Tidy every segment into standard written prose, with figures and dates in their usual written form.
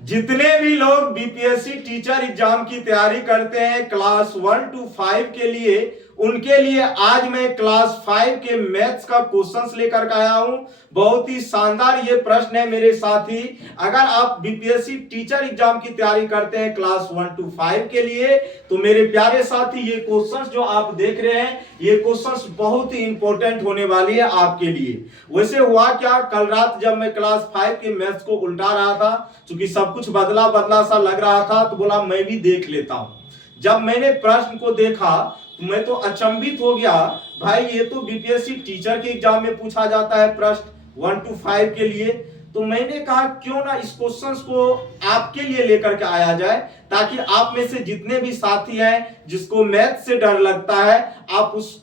जितने भी लोग बीपीएससी टीचर एग्जाम की तैयारी करते हैं क्लास 1 to 5 के लिए, उनके लिए आज मैं क्लास 5 के मैथ्स का क्वेश्चंस लेकर के आया हूं। बहुत ही शानदार ये प्रश्न है मेरे साथी। अगर आप बीपीएससी टीचर एग्जाम की तैयारी करते हैं क्लास 1 to 5 के लिए, तो मेरे प्यारे साथी ये क्वेश्चंस जो आप देख रहे हैं, ये क्वेश्चंस बहुत ही इंपॉर्टेंट होने वाली है आपके लिए। वैसे हुआ क्या, कल रात जब मैं क्लास 5 के मैथ्स को उल्टा रहा था, क्योंकि सब कुछ बदला बदला सा लग रहा था, तो बोला मैं भी देख लेता हूं। जब मैंने प्रश्न को देखा तो मैं तो अचंभित हो गया। भाई ये तो बीपीएससी टीचर के एग्जाम में पूछा जाता है प्रश्न 1 to 5 के लिए। तो मैंने कहा क्यों ना इस क्वेश्चंस को आपके लिए लेकर के आया जाए, ताकि आप में से जितने भी साथी हैं जिसको मैथ से डर लगता है, आप उस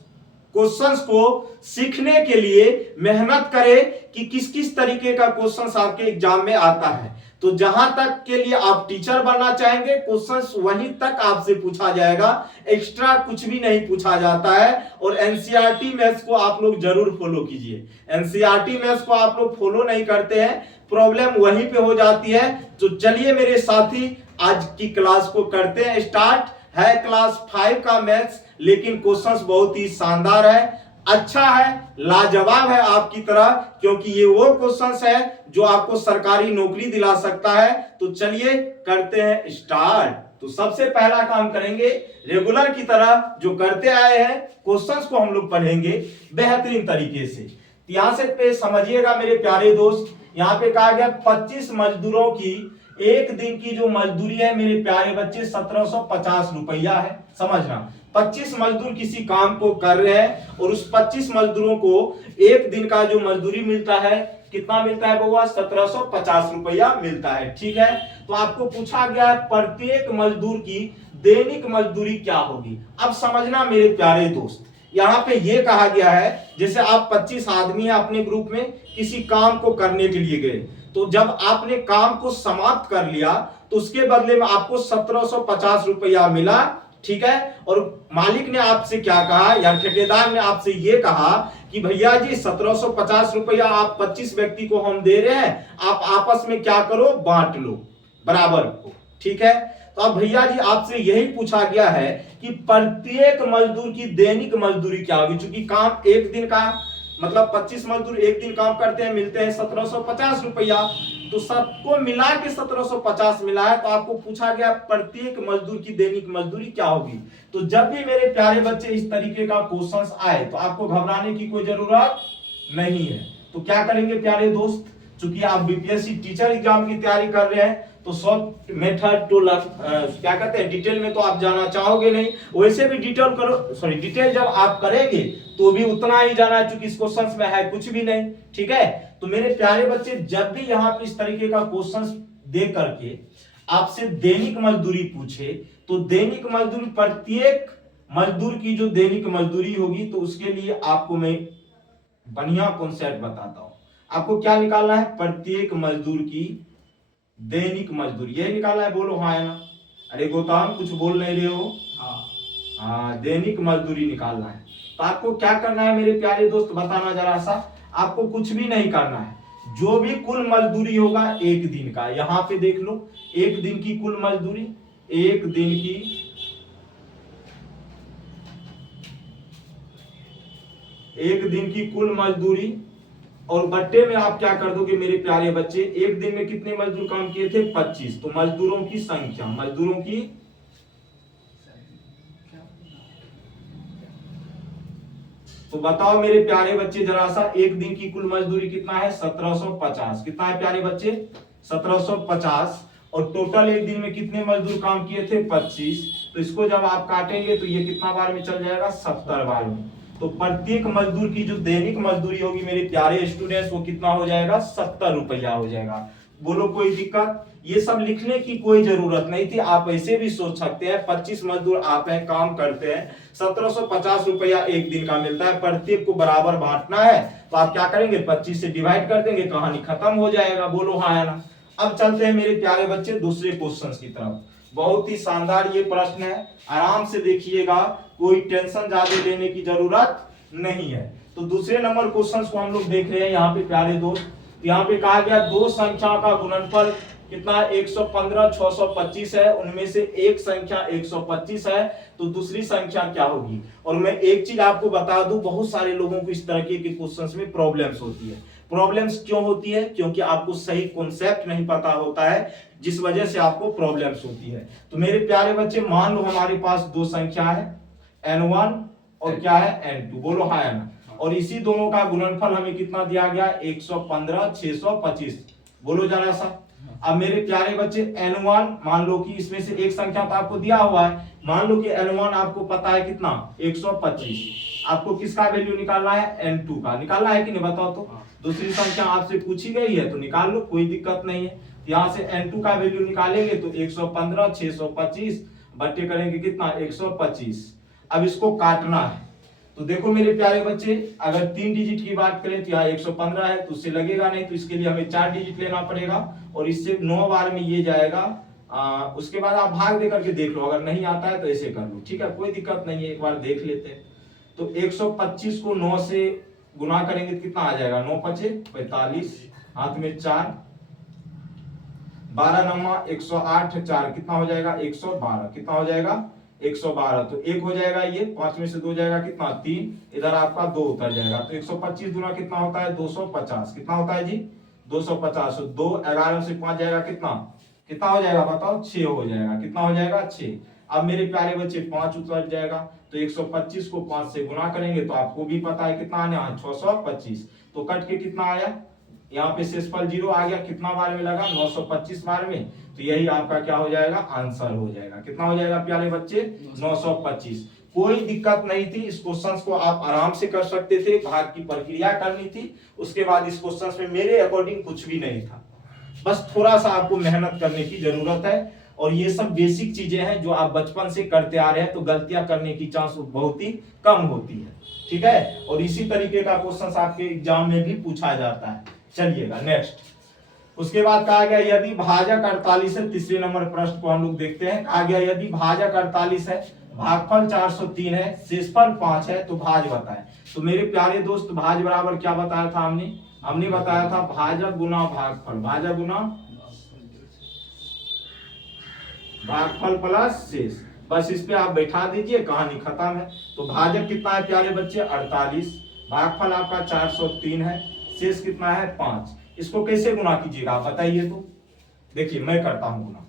क्वेश्चंस को सीखने के लिए मेहनत करें कि किस किस तरीके का क्वेश्चंस आपके एग्जाम में आता है। तो जहां तक के लिए आप टीचर बनना चाहेंगे, क्वेश्चंस वहीं तक आपसे पूछा जाएगा, एक्स्ट्रा कुछ भी नहीं पूछा जाता है। और एनसीईआरटी मैथ्स को आप लोग जरूर फॉलो कीजिए। एनसीईआरटी मैथ्स को आप लोग फॉलो नहीं करते हैं, प्रॉब्लम वहीं पे हो जाती है। तो चलिए मेरे साथी आज की क्लास को करते हैं स्टार्ट। है क्लास 5 का मैथ्स, लेकिन क्वेश्चंस बहुत ही शानदार है, अच्छा है, लाजवाब है आपकी तरह, क्योंकि ये वो क्वेश्चंस है जो आपको सरकारी नौकरी दिला सकता है। तो चलिए करते हैं स्टार्ट। तो सबसे पहला काम करेंगे, रेगुलर की तरह जो करते आए हैं, क्वेश्चंस को हम लोग पढ़ेंगे बेहतरीन तरीके से। यहां से पे समझिएगा मेरे प्यारे दोस्त, यहां पे कहा गया 25 मजदूरों की एक दिन की जो मजदूरी है मेरे प्यारे बच्चे 1750 रुपया है। समझना, 25 मजदूर किसी काम को कर रहे हैं और उस 25 मजदूरों को एक दिन का जो मजदूरी मिलता है, कितना मिलता है बउआ? 1750 रुपया मिलता है। ठीक है, तो आपको पूछा गया है प्रत्येक मजदूर की दैनिक मजदूरी क्या होगी। अब समझना मेरे प्यारे दोस्त, यहाँ पे ये कहा गया है जैसे आप 25 आदमी हैं अपने ग्रुप में, किसी काम को करने के लिए गए, तो जब आपने काम को समाप्त कर लिया तो उसके बदले में आपको 1750 रुपया मिला। ठीक है, और मालिक ने आपसे क्या कहा, या ठेकेदार ने आपसे ये कहा कि भैया जी 1750 रुपया आप 25 व्यक्ति को हम दे रहे हैं, आप आपस में क्या करो, बांट लो बराबर को। ठीक है, तो अब भैया जी आपसे यही पूछा गया है कि प्रत्येक मजदूर की दैनिक मजदूरी क्या होगी। चूंकि काम एक दिन का, मतलब 25 मजदूर एक दिन काम करते हैं, मिलते हैं 1750 रुपया, तो सबको मिला के 1750 मिला है। तो आपको पूछा गया प्रत्येक मजदूर की दैनिक मजदूरी क्या होगी। तो जब भी मेरे प्यारे बच्चे इस तरीके का क्वेश्चंस आए तो आपको घबराने की कोई जरूरत नहीं है। तो क्या करेंगे प्यारे दोस्त, चूंकि आप बीपीएससी टीचर एग्जाम की तैयारी कर रहे हैं, तो शॉर्ट मेथड टू क्या कहते हैं, डिटेल में तो आप जाना चाहोगे नहीं। वैसे भी डिटेल करो, सॉरी डिटेल जब आप करेंगे तो भी उतना ही जाना है, चूंकि इस क्वेश्चंस में है कुछ भी नहीं। ठीक है, तो मेरे प्यारे बच्चे जब भी यहाँ पे इस तरीके का क्वेश्चंस दे करके आपसे दैनिक मजदूरी पूछे, तो दैनिक मजदूरी प्रत्येक मजदूर की जो दैनिक मजदूरी होगी, तो उसके लिए आपको मैं बढ़िया कॉन्सेप्ट बताता हूं। आपको क्या निकालना है, प्रत्येक मजदूर की दैनिक मजदूरी, ये निकालना है। बोलो हाँ या ना। अरे गोताम कुछ बोल नहीं रहे हो? हाँ, दैनिक मजदूरी निकालना है। तो आपको क्या करना है मेरे प्यारे दोस्त, बताना जरा सा। आपको कुछ भी नहीं करना है, जो भी कुल मजदूरी होगा एक दिन का, यहां पे देख लो, एक दिन की कुल मजदूरी, एक दिन की कुल मजदूरी, और बट्टे में आप क्या कर दोगे मेरे प्यारे बच्चे, एक दिन में कितने मजदूर काम किए थे? 25। तो मजदूरों की संख्या, मजदूरों की, तो बताओ मेरे प्यारे बच्चे जरा सा, एक दिन की कुल मजदूरी कितना है? 1750। कितना है प्यारे बच्चे? 1750। और टोटल एक दिन में कितने मजदूर काम किए थे? 25। तो इसको जब आप काटेंगे तो ये कितना बार में चल जाएगा? 70 बार में। तो प्रत्येक मजदूर की जो दैनिक मजदूरी होगी मेरे प्यारे स्टूडेंट्स, वो कितना हो जाएगा? 70 रुपया हो जाएगा। बोलो कोई दिक्कत? ये सब लिखने की कोई जरूरत नहीं थी, आप ऐसे भी सोच सकते हैं 25 मजदूर आते हैं, काम करते हैं, 1750 रुपया एक दिन का मिलता है, प्रत्येक को बराबर बांटना है। तो आप क्या करेंगे, 25 से डिवाइड कर देंगे, कहानी खत्म हो जाएगा। बोलो हाँ या ना। अब चलते हैं मेरे प्यारे बच्चे दूसरे क्वेश्चन की तरफ। बहुत ही शानदार ये प्रश्न है, आराम से देखिएगा, कोई टेंशन ज्यादा लेने की जरूरत नहीं है। तो दूसरे नंबर क्वेश्चन को हम लोग देख रहे हैं यहाँ पे प्यारे दोस्त। यहाँ पे कहा गया दो संख्या का गुणनफल कितना 115 625 है, उनमें से एक संख्या 125 है, तो दूसरी संख्या क्या होगी। और मैं एक चीज आपको बता दूं, बहुत सारे लोगों को इस तरह के क्वेश्चंस में प्रॉब्लम्स होती है। प्रॉब्लम्स क्यों होती है? क्योंकि आपको सही कॉन्सेप्ट नहीं पता होता है, जिस वजह से आपको प्रॉब्लम्स होती है। तो मेरे प्यारे बच्चे, मान लो हमारे पास दो संख्या है n1 और क्या है n2, बोलो हाँ या ना। और इसी दोनों का गुणनफल हमें कितना दिया गया 115 625, बोलो जरा सा। अब मेरे प्यारे बच्चे n1 मान लो कि इसमें से एक संख्या तो आपको दिया हुआ है, मान लो कि n1 आपको पता है कितना 125, आपको किसका वैल्यू निकालना है n2 का, निकालना है कि नहीं बताओ तो। दूसरी संख्या आपसे पूछी गई है तो निकाल लो, कोई दिक्कत नहीं है। यहाँ से n2 का वैल्यू निकालेंगे तो 115 625 बट्टे करेंगे कितना 125। अब इसको काटना है, तो देखो मेरे प्यारे बच्चे, अगर 3 डिजिट की बात करें तो यहाँ 115 है, तो उससे लगेगा नहीं, तो इसके लिए हमें 4 डिजिट लेना पड़ेगा और इससे 9 बार में ये जाएगा। उसके बाद आप भाग दे करके देख लो, अगर नहीं आता है तो ऐसे कर लो, ठीक है, कोई दिक्कत नहीं है, एक बार देख लेते हैं। तो 125 को 9 से गुना करेंगे तो कितना आ जाएगा 9 पचे 45, हाथ में 4, 12 नमा 108, 4 कितना हो जाएगा 112, कितना हो जाएगा 112, तो एक हो जाएगा, ये 5 में से 2 जाएगा कितना 3, इधर आपका 2 उतर जाएगा, तो 125 गुना कितना होता है 250, कितना होता है जी 250, 2 11 से 5 जाएगा कितना, कितना हो जाएगा बताओ 6 हो जाएगा, कितना हो जाएगा 6। अब मेरे प्यारे बच्चे 5 उतर जाएगा, तो 125 को 5 से गुना करेंगे तो आपको भी पता है कितना आने 625, तो कट के कितना आया, यहाँ पे शेषफल 0 आ गया, कितना बार में लगा 925 बार में, तो यही आपका क्या हो जाएगा आंसर हो जाएगा, कितना हो जाएगा प्यारे बच्चे 925। कोई दिक्कत नहीं थी, इस क्वेश्चन को आप आराम से कर सकते थे, भाग की प्रक्रिया करनी थी, उसके बाद इस क्वेश्चन में मेरे अकॉर्डिंग कुछ भी नहीं था, बस थोड़ा सा आपको मेहनत करने की जरूरत है। और ये सब बेसिक चीजें हैं जो आप बचपन से करते आ रहे हैं, तो गलतियां करने की चांस बहुत ही कम होती है, ठीक है। और इसी तरीके का क्वेश्चन आपके एग्जाम में भी पूछा जाता है। चलिएगा नेक्स्ट, उसके बाद कहा गया यदि भाजक 48 है, तीसरे नंबर प्रश्न को हम लोग देखते हैं। कहा गया यदि भाजक 48 है, भागफल 403 है, शेषफल 5 है, तो भाज बताएं। तो मेरे प्यारे दोस्त, भाज बराबर क्या बताया था हमने बताया था भाजक गुना भागफल, भाजक गुना भागफल प्लस शेष, बस इस पे आप बैठा दीजिए, कहानी खत्म है। तो भाजक कितना है प्यारे बच्चे 48, भागफल आपका 403 है, शेष कितना है 5। इसको कैसे गुना कीजिएगा आप बताइए तो। देखिए मैं करता हूं गुना,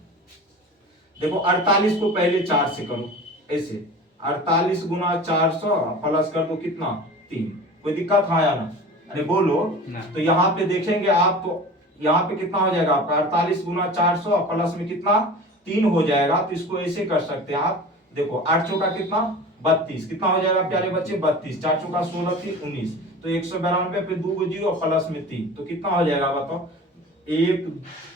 देखो 48 को पहले 4 से करो, ऐसे 48 गुना 400 प्लस कर दो कितना 3, कोई दिक्कत है या ना, अरे बोलो ना। तो यहाँ पे देखेंगे आप, तो यहाँ पे कितना हो जाएगा आपका 48 गुना 400 प्लस में कितना 3 हो जाएगा, तो इसको ऐसे कर सकते हैं आप, देखो 8 चौका कितना 32, कितना हो जाएगा प्यारे बच्चे 32, 4 चौका 16 3 19, तो 192 पे 2 जीरो प्लस में 3, तो कितना हो जाएगा बताओ 1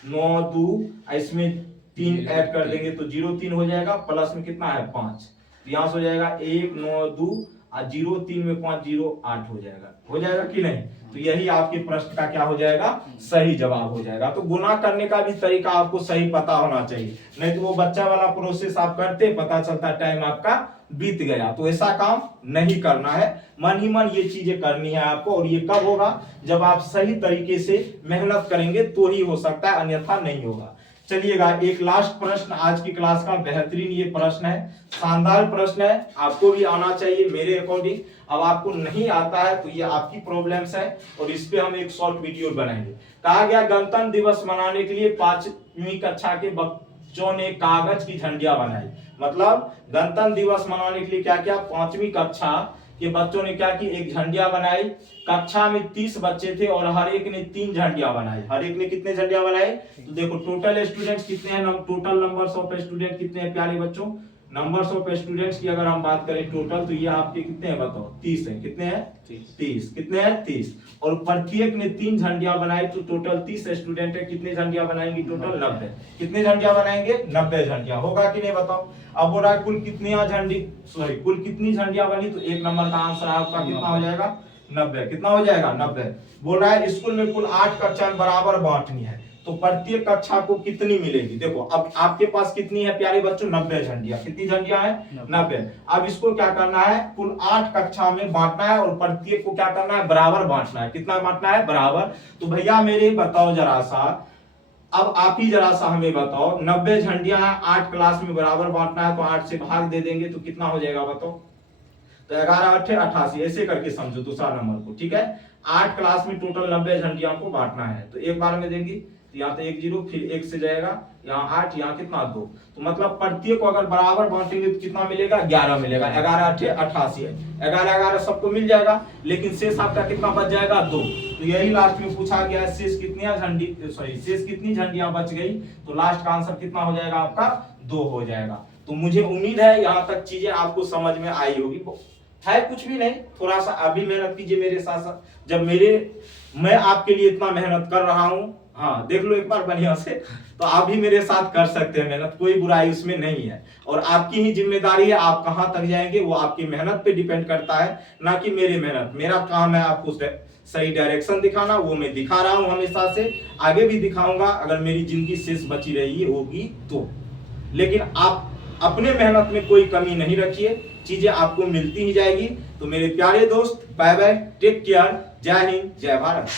9 2, इसमें 3 ऐड कर देंगे तो 0 3 हो जाएगा, प्लस में कितना है 5, तो यहाँ से हो जाएगा 1 9 2 और 0 3 में 5 0 8 हो जाएगा कि नहीं। तो यही आपके प्रश्न का क्या हो जाएगा सही जवाब हो जाएगा। तो गुना करने का भी तरीका आपको सही पता होना चाहिए, नहीं तो वो बच्चा वाला प्रोसेस आप करते पता चलता टाइम आपका बीत गया, तो ऐसा काम नहीं करना है, मन ही मन ये चीजें करनी है आपको। और ये कब होगा, जब आप सही तरीके से मेहनत करेंगे तो ही हो सकता है, अन्यथा नहीं होगा। चलिएगा एक लास्ट प्रश्न आज की क्लास का, बेहतरीन ये प्रश्न है, शानदार प्रश्न है, आपको भी आना चाहिए मेरे अकॉर्डिंग। अब आपको नहीं आता है तो ये आपकी प्रॉब्लम्स है, और इस पे हम एक शॉर्ट वीडियो बनाएंगे। कहा गया गणतंत्र दिवस मनाने के लिए 5वीं कक्षा के बच्चों ने कागज की झंडियां बनाई, मतलब गणतंत्र दिवस मनाने के लिए क्या क्या 5वीं कक्षा के बच्चों ने क्या की एक झंडियां बनाई। कक्षा में 30 बच्चे थे और हर एक ने 3 झंडियां बनाई। हर एक ने कितने झंडियां बनाई, तो देखो टोटल स्टूडेंट्स कितने हैं, टोटल नंबर्स ऑफ स्टूडेंट कितने हैं प्यारे बच्चों, नंबर्स ऑफ स्टूडेंट्स की अगर हम बात करें टोटल, तो ये आपके कितने हैं बताओ 30 है, कितने हैं 30, कितने हैं 30, और प्रत्येक ने 3 झंडियां बनाई, तो टोटल 30 स्टूडेंट है, कितने झंडियां बनाएंगे टोटल 90, कितने झंडियां बनाएंगे 90 झंडियां, होगा कि नहीं बताओ। अब बोल रहा है कुल कितनी झंडी, सॉरी कुल कितनी झंडियां बनी, तो 1 नंबर का आंसर आपका कितना हो जाएगा 90, कितना हो जाएगा 90। बोल रहा है स्कूल में कुल 8 कक्षाएं बराबर बांटनी है, तो प्रत्येक कक्षा को कितनी मिलेगी। देखो अब आपके पास कितनी है प्यारे बच्चों 90 झंडियां, कितनी झंडियां हैं 90। अब इसको क्या करना है, कुल 8 कक्षा में बांटना है और प्रत्येक को क्या करना है बराबर बांटना है, कितना बांटना है बराबर। तो भैया मेरे बताओ जरा सा, अब आप ही जरा सा हमें बताओ, 90 झंडियां 8 क्लास में बराबर बांटना है, तो 8 से भाग दे देंगे तो कितना हो जाएगा बताओ। तो 11 8 88, ऐसे करके समझो दूसरा नंबर को, ठीक है। 8 क्लास में टोटल 90 झंडियां को बांटना है, तो एक बार में देंगे, तो यहाँ तो 1 0, फिर 1 से जाएगा, यहाँ 8, यहाँ कितना 2, तो मतलब प्रत्येक को अगर बराबर बांटेंगे तो कितना मिलेगा, 11 मिलेगा। 11 8 88 है, 11 11 सबको मिल जाएगा, लेकिन शेष आपका कितना बच जाएगा, 2। तो यही लास्ट में पूछा गया है, शेष कितनी झंडियां बच गई, तो लास्ट का आंसर कितना हो जाएगा आपका, 2 हो जाएगा। तो मुझे उम्मीद है यहाँ तक चीजें आपको समझ में आई होगी। है कुछ भी नहीं, थोड़ा सा अभी मेहनत कीजिए मेरे साथ साथ, जब मैं आपके लिए इतना मेहनत कर रहा हूँ, हाँ देख लो एक बार बढ़िया से, तो आप भी मेरे साथ कर सकते हैं मेहनत, कोई बुराई उसमें नहीं है। और आपकी ही जिम्मेदारी है, आप कहां तक जाएंगे वो आपकी मेहनत पे डिपेंड करता है, ना कि मेरी मेहनत। मेरा काम है आपको सही डायरेक्शन दिखाना, वो मैं दिखा रहा हूं हमेशा से, आगे भी दिखाऊंगा अगर मेरी जिंदगी शेष बची रही होगी तो। लेकिन आप अपने मेहनत में कोई कमी नहीं रखिए, चीजें आपको मिलती ही जाएगी। तो मेरे प्यारे दोस्त, बाय बाय, टेक केयर, जय हिंद, जय भारत।